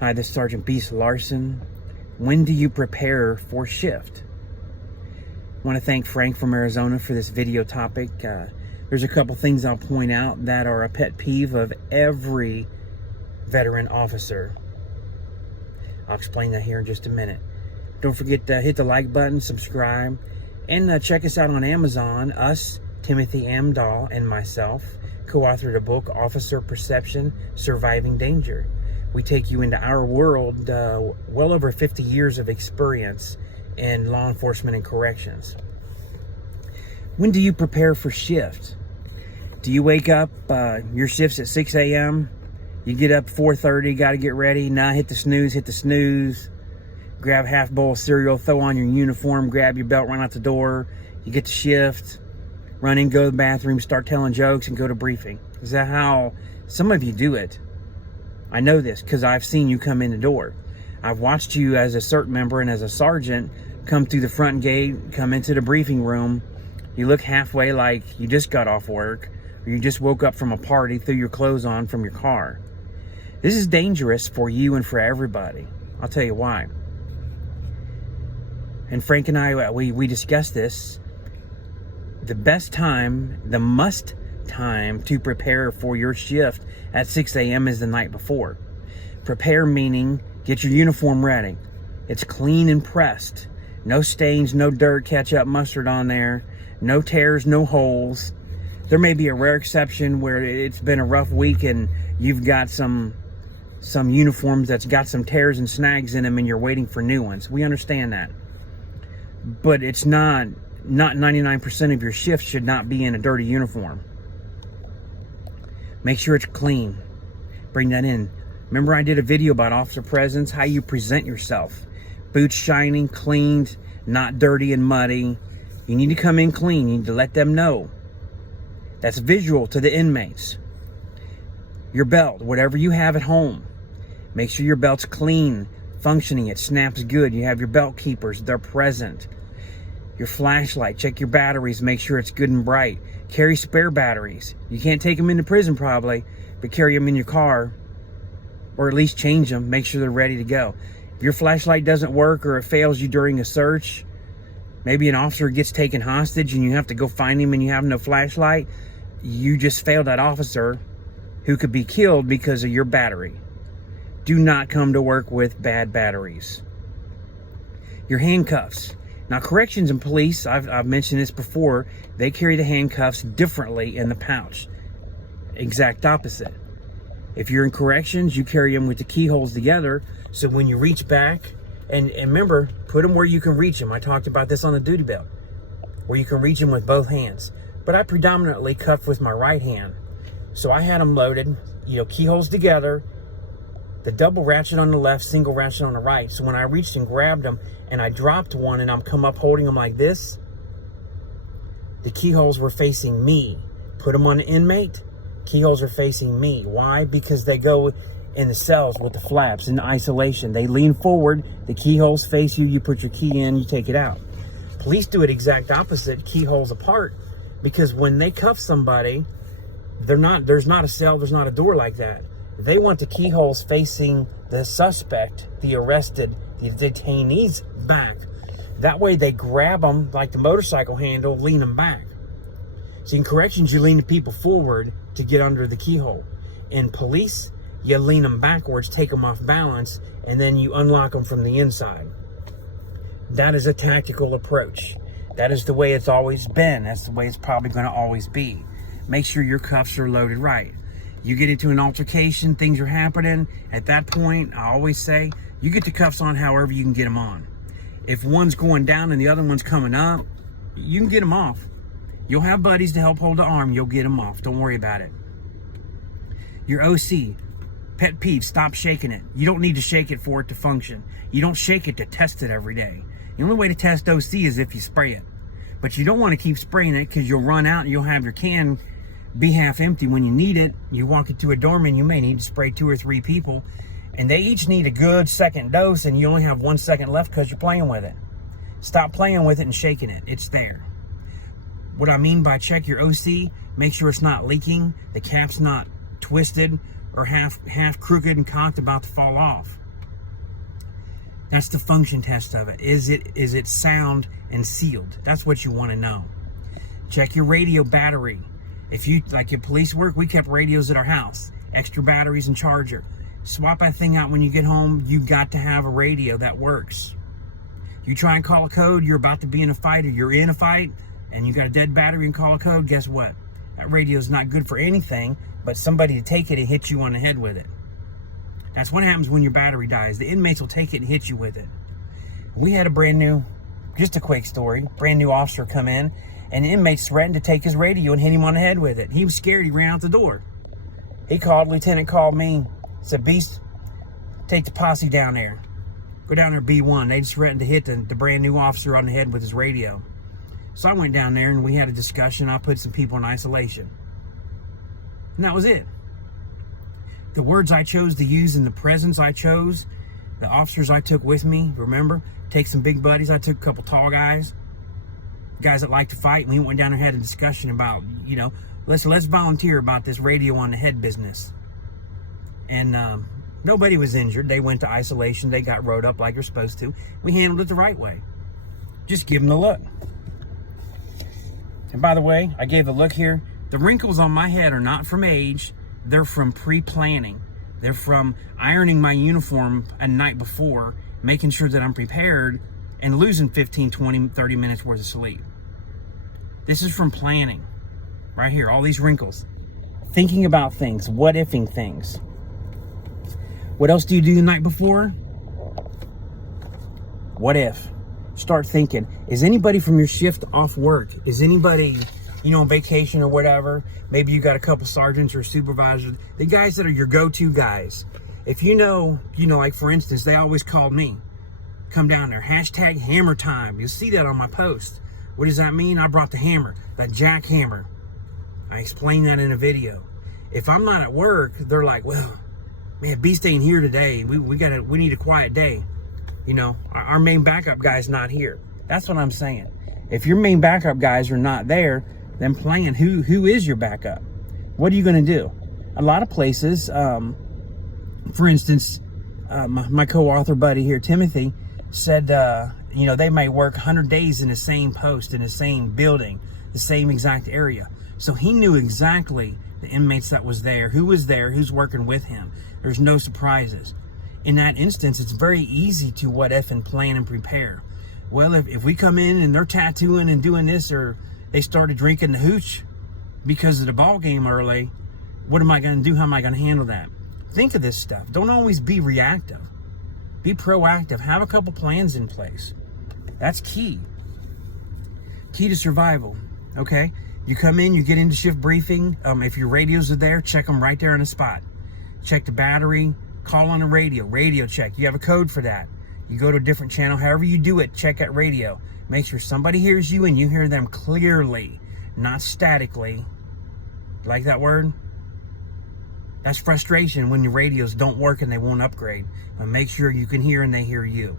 Hi, this is Sergeant Beast Larson. When do you prepare for shift? I want to thank Frank from Arizona for this video topic. There's a couple things I'll point out that are a pet peeve of every veteran officer. I'll explain that here in just a minute. Don't forget to hit the like button, subscribe, and check us out on Amazon. Us, Timothy Amdahl, and myself co-authored a book, Officer Perception, Surviving Danger. We take you into our world, well over 50 years of experience in law enforcement and corrections. When do you prepare for shift? Do you wake up, your shift's at 6 a.m., you get up 4:30, got to get ready, hit the snooze, grab half bowl of cereal, throw on your uniform, grab your belt, run out the door, you get to shift, run in, go to the bathroom, start telling jokes, and go to briefing. Is that how some of you do it? I know this because I've seen you come in the door. I've watched you as a CERT member and as a sergeant come through the front gate, come into the briefing room. You look halfway like you just got off work or you just woke up from a party, threw your clothes on from your car. This is dangerous for you and for everybody. I'll tell you why. And Frank and I, we discussed this. The best time, the must time to prepare for your shift at 6 a.m. is the night before. Prepare meaning get your uniform ready. It's clean and pressed. No stains, no dirt, ketchup, mustard on there. No tears, no holes. There may be a rare exception where it's been a rough week and you've got some uniforms that's got some tears and snags in them and you're waiting for new ones. We understand that. But it's not 99% of your shift should not be in a dirty uniform. Make sure it's clean. Bring that in. Remember I did a video about officer presence, how you present yourself. Boots shining, cleaned, not dirty and muddy. You need to come in clean. You need to let them know. That's visual to the inmates. Your belt, whatever you have at home. Make sure your belt's clean, functioning. It snaps good. You have your belt keepers. They're present. Your flashlight, check your batteries, make sure it's good and bright. Carry spare batteries. You can't take them into prison probably, but carry them in your car, or at least change them, make sure they're ready to go. If your flashlight doesn't work or it fails you during a search, maybe an officer gets taken hostage and you have to go find him and you have no flashlight, you just failed that officer who could be killed because of your battery. Do not come to work with bad batteries. Your handcuffs. Now, corrections and police, I've mentioned this before, they carry the handcuffs differently in the pouch. Exact opposite. If you're in corrections, you carry them with the keyholes together, so when you reach back, and remember, put them where you can reach them. I talked about this on the duty belt, where you can reach them with both hands. But I predominantly cuff with my right hand. So I had them loaded, keyholes together, the double ratchet on the left, single ratchet on the right. So when I reached and grabbed them and I dropped one and I'm come up holding them like this, the keyholes were facing me. Put them on the inmate, keyholes are facing me. Why? Because they go in the cells with the flaps in isolation. They lean forward, the keyholes face you, you put your key in, you take it out. Police do it exact opposite, keyholes apart, because when they cuff somebody, there's not a cell, there's not a door like that. They want the keyholes facing the suspect, the arrested, the detainees back. That way they grab them like the motorcycle handle, lean them back. See, in corrections, you lean the people forward to get under the keyhole. In police, you lean them backwards, take them off balance, and then you unlock them from the inside. That is a tactical approach. That is the way it's always been. That's the way it's probably going to always be. Make sure your cuffs are loaded right. You get into an altercation, things are happening. At that point, I always say, you get the cuffs on however you can get them on. If one's going down and the other one's coming up, you can get them off. You'll have buddies to help hold the arm. You'll get them off. Don't worry about it. Your OC, pet peeve, stop shaking it. You don't need to shake it for it to function. You don't shake it to test it every day. The only way to test OC is if you spray it. But you don't want to keep spraying it because you'll run out and you'll have your can be half empty when you need it. You walk into a dorm and you may need to spray 2 or 3 people and they each need a good second dose and you only have 1 second left because you're playing with it. Stop playing with it and shaking it. It's there. What I mean by check your OC, make sure it's not leaking, the cap's not twisted or half crooked and cocked about to fall off. That's the function test of it. Is it sound and sealed? That's what you want to know. Check your radio battery. If you, like your police work, we kept radios at our house. Extra batteries and charger. Swap that thing out when you get home. You got to have a radio that works. You try and call a code, you're about to be in a fight, or you're in a fight, and you got a dead battery and call a code, guess what? That radio is not good for anything but somebody to take it and hit you on the head with it. That's what happens when your battery dies. The inmates will take it and hit you with it. We had a brand new, just a quick story, brand new officer come in, and the inmates threatened to take his radio and hit him on the head with it. He was scared, he ran out the door. Lieutenant called me, said, Beast, take the posse down there. Go down there, B1. They just threatened to hit the brand new officer on the head with his radio. So I went down there and we had a discussion. I put some people in isolation. And that was it. The words I chose to use and the presence I chose, the officers I took with me, remember? Take some big buddies. I took a couple tall guys that like to fight. And we went down there and had a discussion about, you know, let's volunteer about this radio on the head business. And nobody was injured. They went to isolation. They got rode up like they're supposed to. We handled it the right way. Just give them the look. And by the way, I gave the look here. The wrinkles on my head are not from age. They're from pre-planning. They're from ironing my uniform a night before, making sure that I'm prepared, and losing 15, 20, 30 minutes worth of sleep. This is from planning. Right here, all these wrinkles. Thinking about things, what-ifing things. What else do you do the night before? What if? Start thinking, is anybody from your shift off work? Is anybody, you know, on vacation or whatever? Maybe you got a couple sergeants or supervisors, the guys that are your go-to guys. If you know, like for instance, they always called me. Come down there, hashtag hammer time. You'll see that on my post. What does that mean? I brought the hammer, that jackhammer. I explained that in a video. If I'm not at work, they're like, well, man, Beast ain't here today. We need a quiet day. You know, our main backup guy's not here. That's what I'm saying. If your main backup guys are not there, then plan who is your backup. What are you going to do? A lot of places, for instance, my co-author buddy here, Timothy, said, you know, they may work 100 days in the same post, in the same building, the same exact area. So he knew exactly the inmates that was there, who was there, who's working with him. There's no surprises. In that instance, it's very easy to what if and plan and prepare. Well, if we come in and they're tattooing and doing this, or they started drinking the hooch because of the ball game early, what am I going to do? How am I going to handle that? Think of this stuff. Don't always be reactive. Be proactive. Have a couple plans in place. That's key. Key to survival. Okay? You come in, you get into shift briefing. If your radios are there, check them right there on the spot. Check the battery. Call on the radio check. You have a code for that. You go to a different channel. However you do it, check that radio. Make sure somebody hears you and you hear them clearly, not statically. Like that word? That's frustration when your radios don't work and they won't upgrade. But make sure you can hear and they hear you.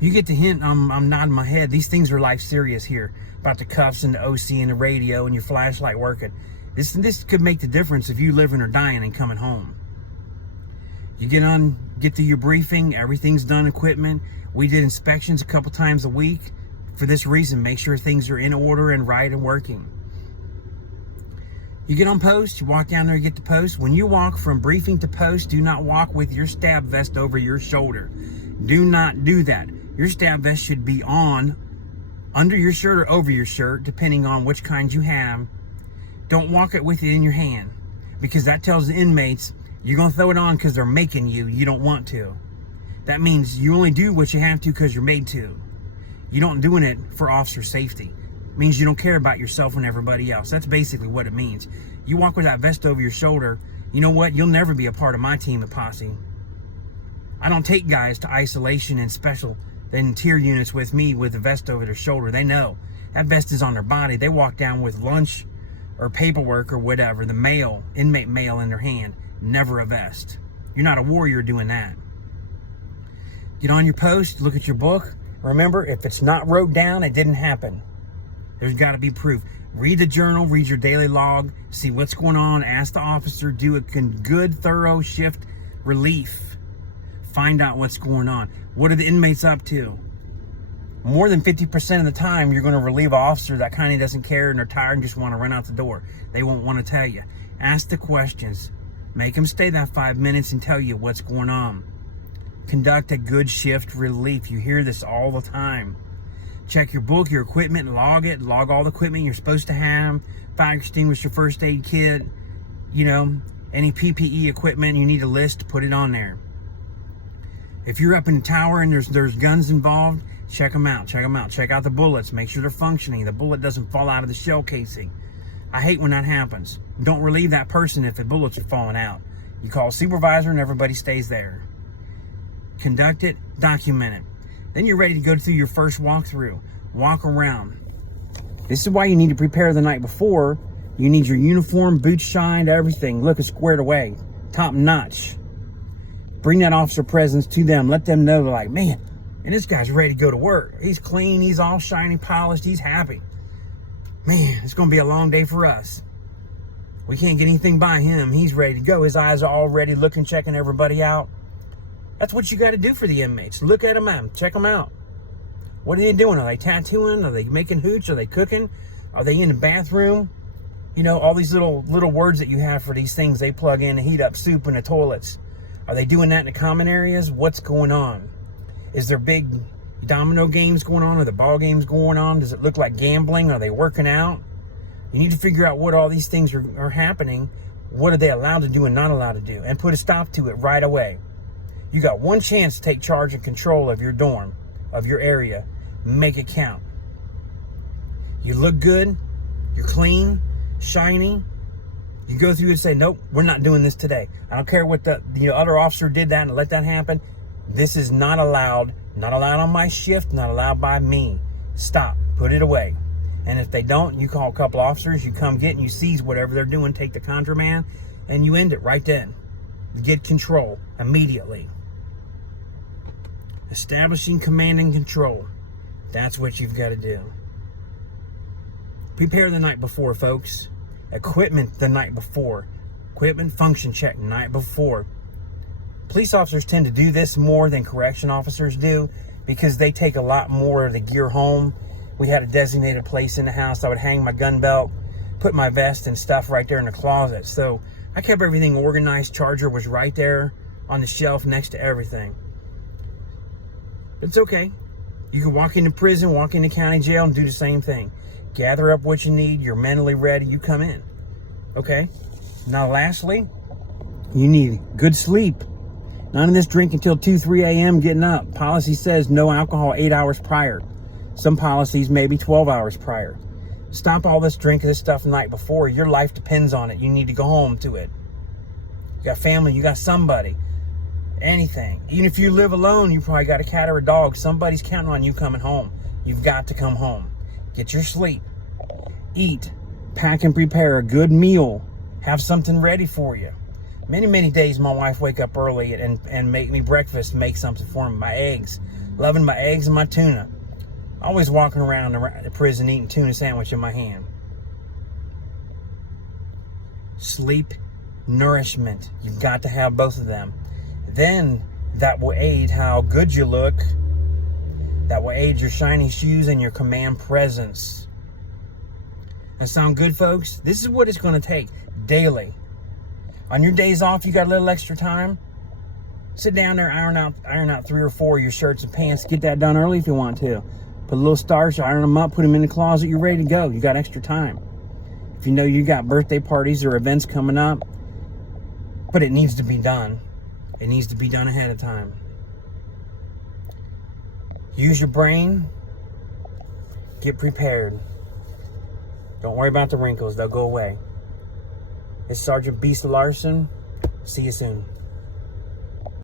You get the hint. I'm nodding my head. These things are life serious here. About the cuffs and the OC and the radio and your flashlight working. This could make the difference if you living or dying and coming home. You get through your briefing, everything's done, equipment. We did inspections a couple times a week for this reason. Make sure things are in order and right and working. You get on post, you walk down there, you get to post. When you walk from briefing to post, do not walk with your stab vest over your shoulder. Do not do that. Your stab vest should be on, under your shirt or over your shirt, depending on which kind you have. Don't walk it with it in your hand, because that tells the inmates, you're going to throw it on because they're making you. You don't want to. That means you only do what you have to because you're made to. You don't doing it for officer safety. It means you don't care about yourself and everybody else. That's basically what it means. You walk with that vest over your shoulder, you know what? You'll never be a part of my team of posse. I don't take guys to isolation and special interior units with me with the vest over their shoulder. They know. That vest is on their body. They walk down with lunch or paperwork or whatever, the mail, inmate mail in their hand. Never a vest. You're not a warrior doing that. Get on your post, look at your book. Remember, if it's not wrote down, it didn't happen. There's got to be proof. Read the journal, read your daily log, see what's going on, ask the officer, do a good, thorough shift relief. Find out what's going on. What are the inmates up to? More than 50% of the time, you're going to relieve an officer that kind of doesn't care and they're tired and just want to run out the door. They won't want to tell you. Ask the questions. Make them stay that 5 minutes and tell you what's going on. Conduct a good shift relief. You hear this all the time. Check your book, your equipment, log it. Log all the equipment you're supposed to have. Fire extinguisher, first aid kit. You know, any PPE equipment you need to list, put it on there. If you're up in the tower and there's guns involved, check them out. Check them out. Check out the bullets. Make sure they're functioning. The bullet doesn't fall out of the shell casing. I hate when that happens. Don't relieve that person if the bullets are falling out. You call a supervisor and everybody stays there. Conduct it, document it. Then you're ready to go through your first walkthrough. Walk around. This is why you need to prepare the night before. You need your uniform, boots shined, everything looking squared away, top notch. Bring that officer presence to them. Let them know they're like, man, and this guy's ready to go to work. He's clean, he's all shiny, polished, he's happy. Man, it's going to be a long day for us. We can't get anything by him. He's ready to go. His eyes are already looking, checking everybody out. That's what you got to do for the inmates. Look at them out. Check them out. What are they doing? Are they tattooing? Are they making hooch? Are they cooking? Are they in the bathroom? You know, all these little words that you have for these things they plug in to heat up soup in the toilets. Are they doing that in the common areas? What's going on? Is there big domino games going on? Are the ball games going on? Does it look like gambling? Are they working out? You need to figure out what all these things are happening. What are they allowed to do and not allowed to do? And put a stop to it right away. You got one chance to take charge and control of your dorm, of your area. Make it count. You look good. You're clean, shiny. You go through and say, nope, we're not doing this today. I don't care what the other officer did that and let that happen. This is not allowed. Not allowed on my shift. Not allowed by me. Stop. Put it away. And if they don't, you call a couple officers. You come get and you seize whatever they're doing. Take the contraband and you end it right then. Get control immediately. Establishing command and control. That's what you've got to do. Prepare the night before, folks. Equipment the night before. Equipment function check the night before. Police officers tend to do this more than correction officers do because they take a lot more of the gear home. We had a designated place in the house. I would hang my gun belt, put my vest and stuff right there in the closet. So I kept everything organized. Charger was right there on the shelf next to everything. It's okay. You can walk into prison, walk into county jail and do the same thing. Gather up what you need. You're mentally ready. You come in. Okay? Now, lastly, you need good sleep. None of this drink until 2, 3 a.m. getting up. Policy says no alcohol 8 hours prior. Some policies maybe 12 hours prior. Stop all this drinking, this stuff the night before. Your life depends on it. You need to go home to it. You got family. You got somebody. Anything. Even if you live alone, you probably got a cat or a dog. Somebody's counting on you coming home. You've got to come home. Get your sleep. Eat. Pack and prepare a good meal. Have something ready for you. Many, many days my wife wake up early and make me breakfast, make something for me. My eggs. Loving my eggs and my tuna. Always walking around the prison eating tuna sandwich in my hand. Sleep, nourishment. You've got to have both of them. Then that will aid how good you look. That will aid your shiny shoes and your command presence. That sound good, folks? This is what it's going to take daily. On your days off, you got a little extra time. Sit down there, iron out 3 or 4 of your shirts and pants. Get that done early if you want to. Put a little starch, iron them up, put them in the closet. You're ready to go. You got extra time. If you know you got birthday parties or events coming up, but it needs to be done. It needs to be done ahead of time. Use your brain. Get prepared. Don't worry about the wrinkles. They'll go away. It's Sergeant Beast Larson. See you soon.